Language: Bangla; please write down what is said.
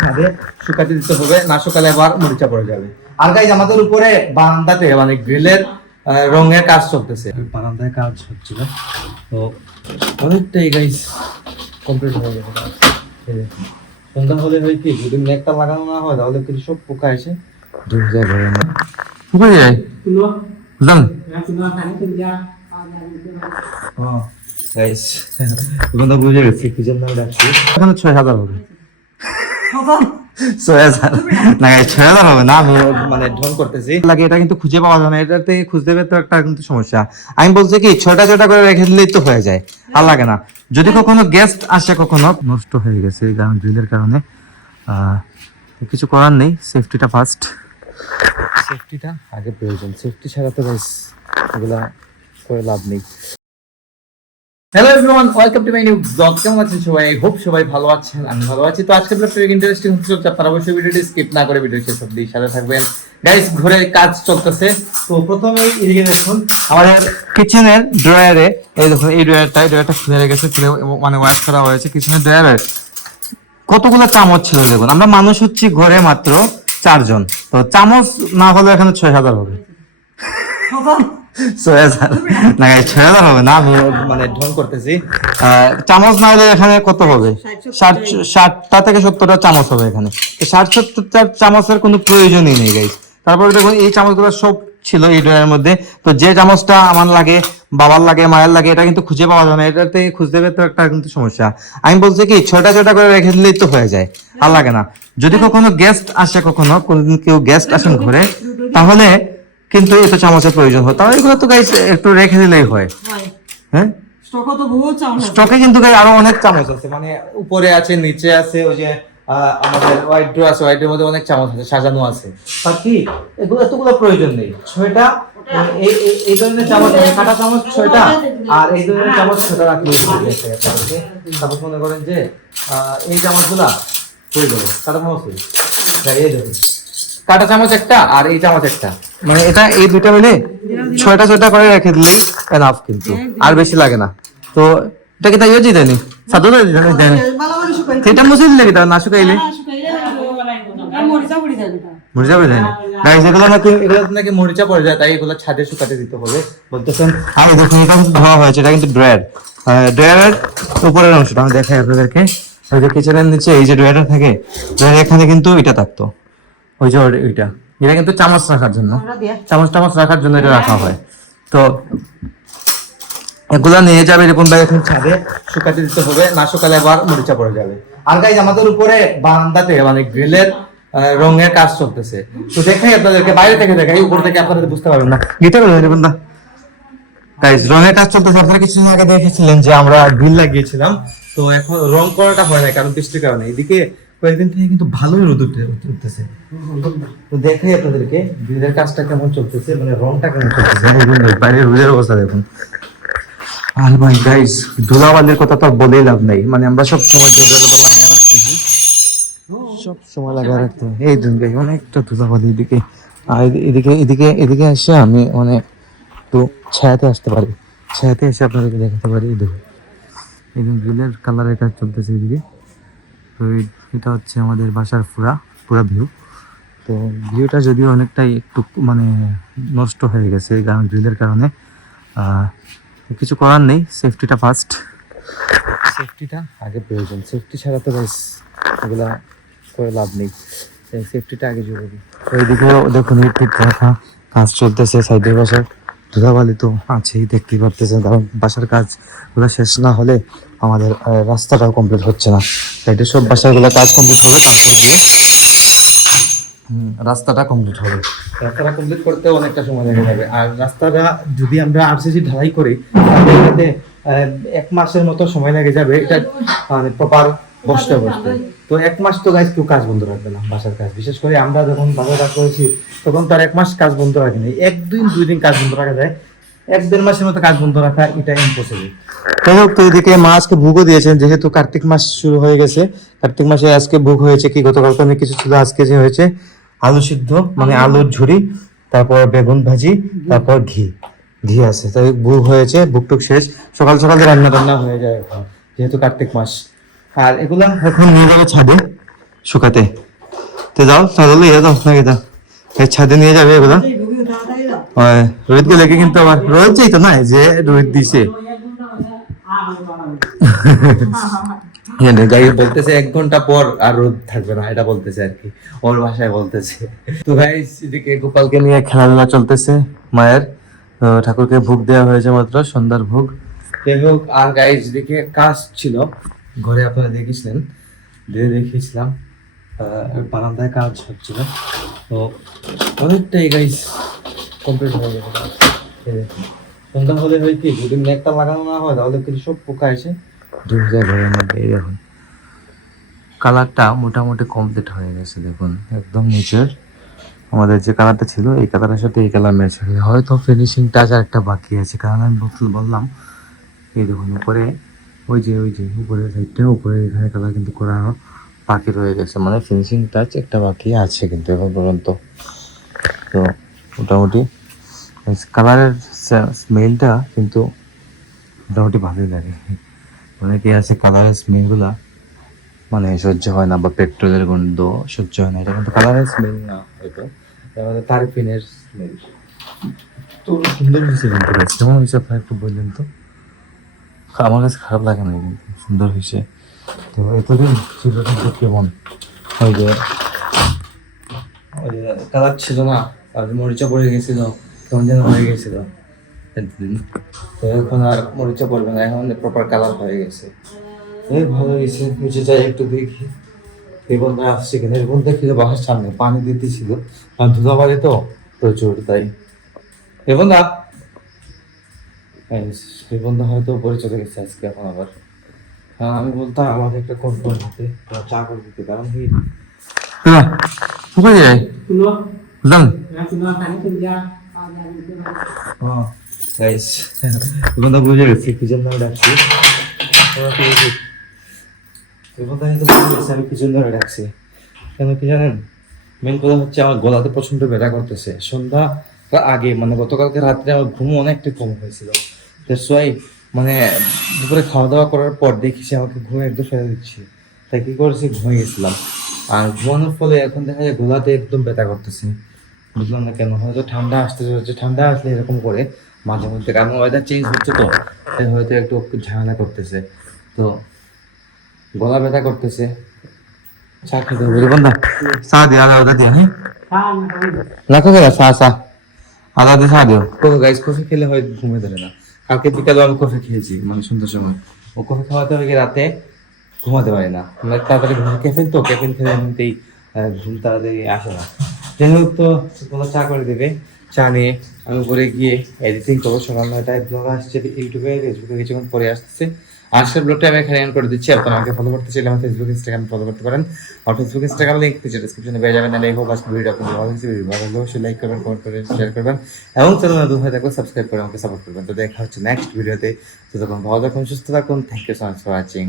ছাদে শুকাতে দিতে হবে, না শুকালে আবার মরিচা পড়ে যাবে। আর গাইজ আমাদের উপরে বারান্দাতে মানে গ্রিলের রঙের কাজ চলতেছে, বারান্দায় কাজ হচ্ছিল, তো অনেকটাই গাইজ কমপ্লিট হয়ে গেছে। সন্ধ্যা হলে হয় কি, যদি নেটটা লাগানো না হয় তাহলে কিন্তু সব পোকা এসে ঢুকে যায় ঘরে। কোথায় যায় জান গাইস, তোমরা বুঝে গেছি কি জন্য ডাকছি। এখানে ৬,০০০ হবে, ৬,০০০ না গাইস, ৬,০০০ হবে না, আমি মানে ঢং করতেছি লাগে। এটা কিন্তু খুঁজে পাওয়া যায় না, এটাতে খুঁজতে গেলে তো একটা কিন্তু সমস্যা। আমি বলছি কি, ছয়টা করে রেখে দিলেই তো হয়ে যায়, আর লাগে না। যদি কখনো গেস্ট আসে, কখনো নষ্ট হয়ে গেছে এই গ্রিলের কারণে, কিছু করার নেই, সেফটিটা ফার্স্ট, সেফটিটা আগে প্রয়োজন। সেফটি ছাড়া তো গাইস এগুলা করে লাভ নেই। Hello everyone, welcome to my new blog. কেমন আছেন সবাই? আই হোপ সবাই ভালো আছেন, আমি ভালো আছি। তো আজকে ব্লগটা ইন্টারেস্টিং হতে চলছে, আপনারা অবশ্যই ভিডিওটি স্কিপ না করে ভিডিও শেষ অবধি সাথে থাকবেন। গাইস, ঘরের কাজ চলতেছে। তো প্রথমেই এদিকে দেখুন আমাদের কিচেনের ড্রয়ারে, এই দেখুন এই ড্রয়ারটা খুলে গেছে, খুলে মানে ওয়াশ করা হয়েছে। কিচেনের ড্রয়ারে কতগুলো চামচ ছিল দেখুন। আমরা মানুষ হচ্ছি ঘরে মাত্র 4 জন, তো চামচ না হলে এখানে ৬,০০০ হবে। ৬,০০০ না গাইস, ৬,০০০ হবে না, আমি মানে ঢং করতেছি। চামচ না হলে এখানে কত হবে? ৬০টা থেকে ৭০টা চামচ হবে এখানে। ৬০-৭০টা চামচের কোনো প্রয়োজনই নেই গাইস। তারপরে দেখুন এই চামচগুলো সব ছিল এই ড্রয়ারের মধ্যে। তো যে চামচটা আমার লাগে, বাবার লাগে, মায়ের লাগে, এটা কিন্তু খুঁজে পাওয়া যায় না, এটাতে খুঁজতে গেলে তো একটা কিন্তু সমস্যা। আমি বলছি কি, ৬টা করে রেখে দিলেই তো হয়ে যায়, আর লাগে না। যদি কখনো গেস্ট আসে, কখনো কেউ গেস্ট আসেন ঘরে, তাহলে কিন্তু এত চামচের প্রয়োজন হয়। তাহলে এগুলো তো গাইস একটু রেখে দিলেই হয়। হ্যাঁ, স্টকে কিন্তু গাইস আরো অনেক চামচ আছে, মানে উপরে আছে, নিচে আছে, ওই যে আমাদের হোয়াইট ড্র আছে, হোয়াইটের মধ্যে অনেক চামচ আছে, সাজানো আছে। আর কি এগুলো এতগুলো প্রয়োজন নেই। 6টা এই ধরনের চামচ, কাটা চামচ 6টা, আর এই ধরনের চামচ 6টা রাখলে তারপর মনে করেন যে এই চামচগুলা প্রয়োজন, কাটা চামচ এই দেখুন, কাটা চামচ একটা আর এই চামচ একটা, মানে এটা এই দুইটা মিলে ৬টা করে রেখে দিলেই এনাফ, কিন্তু আর বেশি লাগে না। তো এটা কি তাই ইয়ে দেয়নি, সাদা দেয়নি, সেটা মুছে দিলে কি না শুকাইলে মরিচা পড়ে যায় না গাইস, এগুলো নাকি মরিচা পড়ে যায়, তাই এগুলো ছাদে শুকাতে দিতে হবে বলতেছেন। আমি দেখুন এটা কিন্তু ধোয়া হয়েছে, এটা কিন্তু ড্রয়ারের উপরের অংশটা আমি দেখাই আপনাদেরকে। ওই যে কিচেনের নিচে এই যে ড্রয়ারটা থাকে, এখানে কিন্তু এটা থাকতো, ওই যে ওইটা, এটা কিন্তু চামচ রাখার জন্য, চামচ রাখার জন্য এটা রাখা হয়। তো এগুলা নিয়ে যাবে এরকম ভাবে এখন ছাদে শুকাতে দিতে হবে, না শুকালে আবার মরিচা পড়ে যাবে। আর গাইজ আমাদের উপরে বারান্দাতে মানে গ্রিলের রঙের কাজ চলতেছে, তো দেখাই আপনাদেরকে, বাইরে থেকে দেখাই, উপর থেকে আপনারা বুঝতে পারবেন না। গিটার বন্ধা গাইজ, রঙের কাজ চলতেছে। আপনারা কিছুদিন আগে দেখেছিলেন যে আমরা গ্রিল লাগিয়েছিলাম, তো এখন রং করাটা হয় না কারণ বৃষ্টির কারণে। এদিকে কয়েকদিন থেকে কিন্তু ভালোই রোদ উঠতেছে, তো দেখাই আপনাদেরকে গ্রিলের কাজটা কেমন চলতেছে, মানে রংটা কেমন চলতেছে। বাইরের রোদের অবস্থা দেখুন। আর ভাই গাইস, ধুলাবালির কথা তো বলেই লাভ নাই, মানে আমরা সব সময় লাগিয়ে রাখতে হয়। এই দিন গাই অনেকটা ধুলাবালি এদিকে, আর এদিকে এসে আমি মানে একটু ছায়াতে আসতে পারি, ছায়াতে এসে আপনাদেরকে দেখাতে পারি। এই দেখুন এই গ্রিলের কালারের কাজ চলতেছে এদিকে। তো এটা হচ্ছে আমাদের বাসার পুরা ভিউ। তো ভিউটা যদিও অনেকটাই একটু মানে নষ্ট হয়ে গেছে গ্রিলের কারণে, কিছু করার নেই, সেফটিটা ফার্স্ট, সেফটিটা আগে প্রয়োজন। সেফটি ছাড়া তো গাইস এগুলা করে লাভ নেই, সেফটিটা আগে জরুরি। ওইদিকেও দেখুন ঠিক রাখা কাজ চলতেছে, সাইডের বাসার ধুলাবালি তো আছেই, দেখতেই পারতেছেন, কারণ বাসার কাজগুলো শেষ না হলে আমাদের রাস্তাটাও কমপ্লিট হচ্ছে না। সাইডের সব বাসাগুলো কাজ কমপ্লিট হবে, তারপর দিয়ে রাস্তাটা কমপ্লিট হবে। রাস্তাটা কমপ্লিট করতে অনেকটা সময় লেগে যাবে, আর রাস্তাটা যদি আমরা আরসিসি ঢালাই করি তাহলে এটাতে 1 মাসের মতো সময় লেগে যাবে, এটা মানে প্রপার বসতে। তো 1 মাস তো গাইস কেউ কাজ বন্ধ রাখবে না, বাসার কাজ। বিশেষ করে আমরা যখন বাসার কাজ করেছি তখন তার 1 মাস কাজ বন্ধ রাখিনি, 1-2 দিন কাজ বন্ধ রাখা যায়, 1-1.5 মাসের মতো কাজ বন্ধ রাখা এটা ইম্পসিবল। যাই হোক, তো এদিকে মা আজকে ভোগও দিয়েছেন, যেহেতু কার্তিক মাস শুরু হয়ে গেছে। কার্তিক মাসে আজকে ভোগ হয়েছে কি, গতকালকে অনেক কিছু ছিল, আজকে যে হয়েছে আলু সিদ্ধ, মানে আলুর ঝুরি, তারপর বেগুন ভাজি, তারপর ঘি আছে। তাই ভোগ হয়েছে, ভোগটুক শেষ, সকাল রান্না হয়ে যায় এখন, যেহেতু কার্তিক মাস। আর এগুলা এখন নিয়ে যাবে ছাদে শুকাতে। তো যাও চাদর লিয়ে যাও নাকি যাও এই ছাদে নিয়ে যাবে এগুলো। হয় রোহিত গেলে কিন্তু আবার রোহিত চাইতো না যে রোহিত দিছে গাড়ি বলতেছে 1 ঘন্টা পর আর রোদ থাকবে না, এটা বলতেছে আর কি, ওর ভাষায় বলতেছে। তো গাইস এদিকে গোপালকে নিয়ে খেলাধুলা চলতেছে মায়ের। ঠাকুরকে ভোগ দেওয়া হয়েছে মাত্র, সন্ধ্যার ভোগ। যাই হোক, আর গাইস এদিকে কাজ ছিল ঘরে, আপনারা দেখেছিলেন, দেখিয়েছিলাম বারান্দায় কাজ হচ্ছিল। তো অনেকটাই গাইস কমপ্লিট হয়ে গেছে। সন্ধ্যা হলে হয় কি, যদি নেটটা লাগানো না হয় তাহলে কিন্তু সব পোকা এসে ঢুকে যায় ঘরের মধ্যে। এই দেখুন কালারটা মোটামুটি কমপ্লিট হয়ে গেছে, দেখুন একদম নিচের আমাদের যে কালারটা ছিল এই কালারের সাথে এই কালার ম্যাচ হয়ে, হয়তো ফিনিশিং টাচ আর একটা বাকি আছে। কারণ আমি বললাম এই দেখুন উপরে ওই যে উপরের সাইডটা, উপরে এখানে কালার কিন্তু করানো বাকি রয়ে গেছে, মানে ফিনিশিং টাচ একটা বাকি আছে কিন্তু এখন পর্যন্ত। তো মোটামুটি কালারের স্মেলটা কিন্তু মোটামুটি ভালোই লাগে। অনেকে আছে কালারের স্মেলগুলা মানে সহ্য হয় না, বা পেট্রোলের গন্ধ সহ্য হয় না, এটা কিন্তু কালারের স্মেল না, হয়তো তারপিনের স্মেল। তো সুন্দর হয়েছে কিন্তু, কেমন হয়েছে আপনার একটু বললেন তো? আমার কাছে খারাপ লাগে না, কিন্তু সুন্দর হয়েছে। তো এতদিন ছিল কিন্তু কেমন ওই যে কালার ছিল না, আর মরিচা পড়ে গেছিল, কেমন যেন হয়ে গেছিল এতদিন। তো এখন আর মরিচা পড়বে না, এখন প্রপার কালার হয়ে গেছে। এই ভালো হয়েছে, নিচে যাই একটু দেখি এই বন্ধা আসছে কিনা। এই বন্ধা ছিল বাসার সামনে, পানি দিতেছিল, আর ধুলা বাড়ি তো প্রচুর, তাই এই বন্ধা এই বন্ধা হয়তো উপরে চলে গেছে আজকে এখন আবার। হ্যাঁ আমি বলতাম আমাকে একটা কোন দিতে, চা করে দিতে, কারণ কি কোথায় যাই জান বন্ধা বুঝে গেছি কি জন্য ডাকছি, আমি পিছন ধরে ডাকছি কেন কি জানেন? মেন কথা হচ্ছে আমার গলাতে প্রচন্ড ব্যথা করতেছে। সন্ধ্যা আগে মানে গতকালকে রাত্রে আমার ঘুম অনেকটা কম হয়েছিল, মানে দুপুরে খাওয়া দাওয়া করার পর দেখেছি আমাকে ঘুমে একদম ফেলে দিচ্ছি, তাই কি করেছি ঘুমিয়ে গেছিলাম। আর ঘুমানোর ফলে এখন দেখা যায় গলাতে একদম ব্যথা করতেছে, বুঝলাম না কেন। হয়তো ঠান্ডা আসতে চলেছে, ঠান্ডা আসলে এরকম করে মাঝে মধ্যে, কারণ ওয়েদার চেঞ্জ হচ্ছে তো, তাই হয়তো একটু ঝামেলা করতেছে। তো গলা ব্যথা করতেছে, চা খেতে হবে বন্ধা, চা দিয়ে আলাদা দিয়ে, হ্যাঁ রাখো গেলা চা আলাদা চা দিও। গাইস কফি খেলে হয় ঘুমে ধরে না। কালকে বিকালে আমি কফি খেয়েছি মানে সন্ধ্যার সময়, ও কফি খাওয়াতে হবে রাতে ঘুমাতে পারি না, মানে তাড়াতাড়ি ক্যাফিন তো, ক্যাফিন খেলে এমনিতেই ঘুম তাড়াতাড়ি আসে না। যাই হোক, তো তোমরা চা করে দেবে, চা নিয়ে আমি উপরে গিয়ে এডিটিং করবো। সকাল 9টায় ব্লগ আসছে ইউটিউবে, ফেসবুকে কিছুক্ষণ পরে আসতেছে। আজকের ব্লগটা আমি এখানে এন্ড করে দিচ্ছি। আপনারা আমাকে ফলো করতে চাইলে আমার ফেসবুক ইনস্টাগ্রাম ফলো করতে পারেন, আর ফেসবুক ইনস্টাগ্রাম লিঙ্ক নিচে ডিসক্রিপশনে পেয়ে যাবেন। এই হোক আজকে ভিডিও আপনাদের ভালো লাগছে, ভিডিও ভালো লাগলে অবশ্যই লাইক করবেন, কমেন্ট করবেন, শেয়ার করবেন, এবং চ্যানেল নতুন হয়ে থাকলে সাবস্ক্রাইব করে আমাকে সাপোর্ট করবেন। তো দেখা হচ্ছে নেক্সট ভিডিওতে। ততক্ষণ ভালো থাকুন, সুস্থ থাকুন, thank you so much for watching.